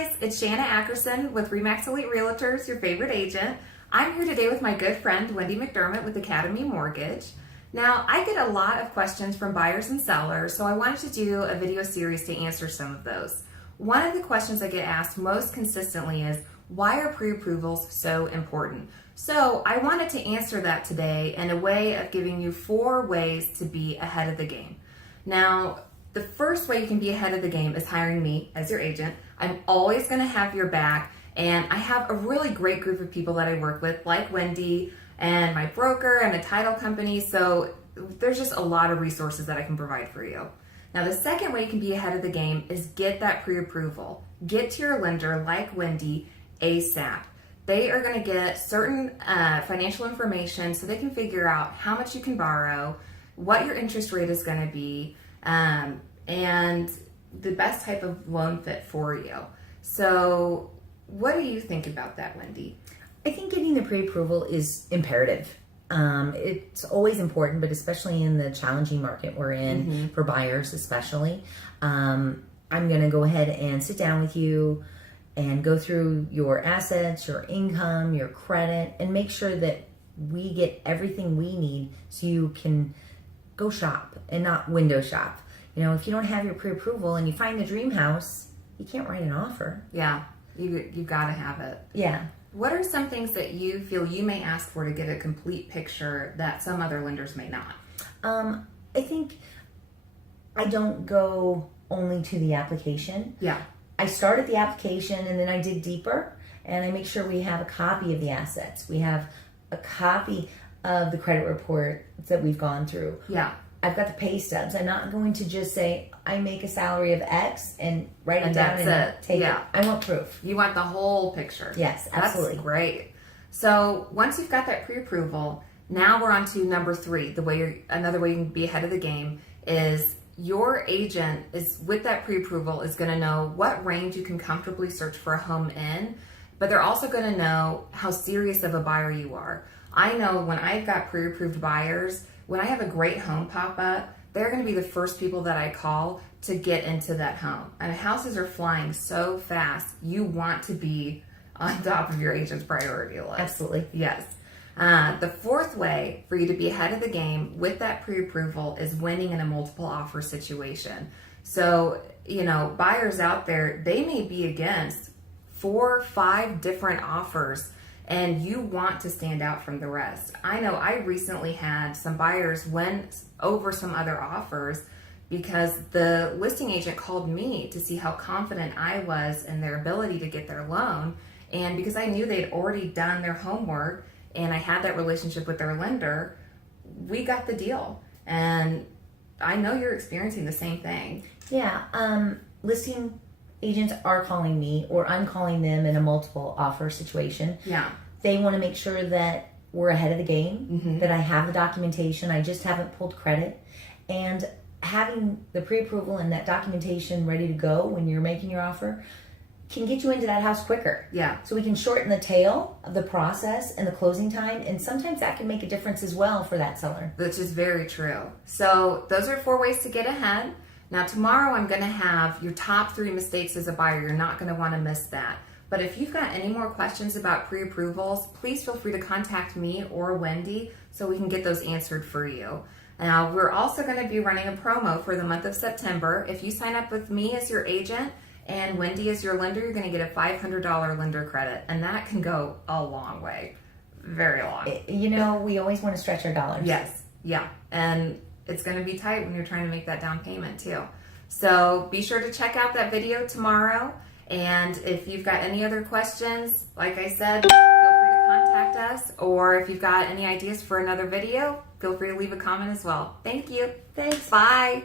guys, it's Shanna Ackerson with RE/MAX Elite Realtors, your favorite agent. I'm here today with my good friend Wendy McDermott with Academy Mortgage. Now, I get a lot of questions from buyers and sellers, so I wanted to do a video series to answer some of those. One of the questions I get asked most consistently is, why are pre-approvals so important? So I wanted to answer that today in a way of giving you 4 ways to be ahead of the game. Now, the first way you can be ahead of the game is hiring me as your agent. I'm always going to have your back, and I have a really great group of people that I work with, like Wendy and my broker and the title company, so there's just a lot of resources that I can provide for you. Now, the second way you can be ahead of the game is get that pre-approval. Get to your lender, like Wendy, ASAP. They are going to get certain financial information so they can figure out how much you can borrow, what your interest rate is going to be, and the best type of loan fit for you. So what do you think about that, Wendy? I think getting the pre-approval is imperative. It's always important, but especially in the challenging market we're in, for buyers especially. I'm going to go ahead and sit down with you and go through your assets, your income, your credit, and make sure that we get everything we need so you can go shop and not window shop. You know, if you don't have your pre-approval and you find the dream house, you can't write an offer. Yeah, you've got to have it. Yeah. What are some things that you feel you may ask for to get a complete picture that some other lenders may not? I think I don't go only to the application. Yeah. I start at the application and then I dig deeper and I make sure we have a copy of the assets. We have a copy of the credit report that we've gone through. Yeah. I've got the pay stubs. I'm not going to just say I make a salary of X and write it down and take it. I want proof. You want the whole picture. Yes, absolutely. That's great. So once you've got that pre-approval, now we're on to number 3. Another way you can be ahead of the game is your agent is with that pre-approval is going to know what range you can comfortably search for a home in, but they're also going to know how serious of a buyer you are. I know when I've got pre-approved buyers, when I have a great home pop up, they're going to be the first people that I call to get into that home. And houses are flying so fast, you want to be on top of your agent's priority list. Absolutely. Yes. The 4th way for you to be ahead of the game with that pre-approval is winning in a multiple offer situation. So, you know, buyers out there, they may be against 4 or 5 different offers, and you want to stand out from the rest. I know I recently had some buyers win over some other offers because the listing agent called me to see how confident I was in their ability to get their loan. And because I knew they'd already done their homework and I had that relationship with their lender, we got the deal. And I know you're experiencing the same thing. Yeah. Listing agents are calling me or I'm calling them in a multiple offer situation. Yeah. They want to make sure that we're ahead of the game, that I have the documentation, I just haven't pulled credit. And having the pre-approval and that documentation ready to go when you're making your offer can get you into that house quicker. Yeah. So we can shorten the tail of the process and the closing time, and sometimes that can make a difference as well for that seller. Which is very true. So those are 4 ways to get ahead. Now tomorrow I'm going to have your top 3 mistakes as a buyer. You're not going to want to miss that. But if you've got any more questions about pre-approvals, please feel free to contact me or Wendy so we can get those answered for you. Now, we're also going to be running a promo for the month of September. If you sign up with me as your agent and Wendy as your lender, you're going to get a $500 lender credit. And that can go a long way. Very long. You know, we always want to stretch our dollars. Yes. Yeah. And it's going to be tight when you're trying to make that down payment too. So be sure to check out that video tomorrow. And if you've got any other questions, like I said, feel free to contact us. Or if you've got any ideas for another video, feel free to leave a comment as well. Thank you. Thanks. Bye.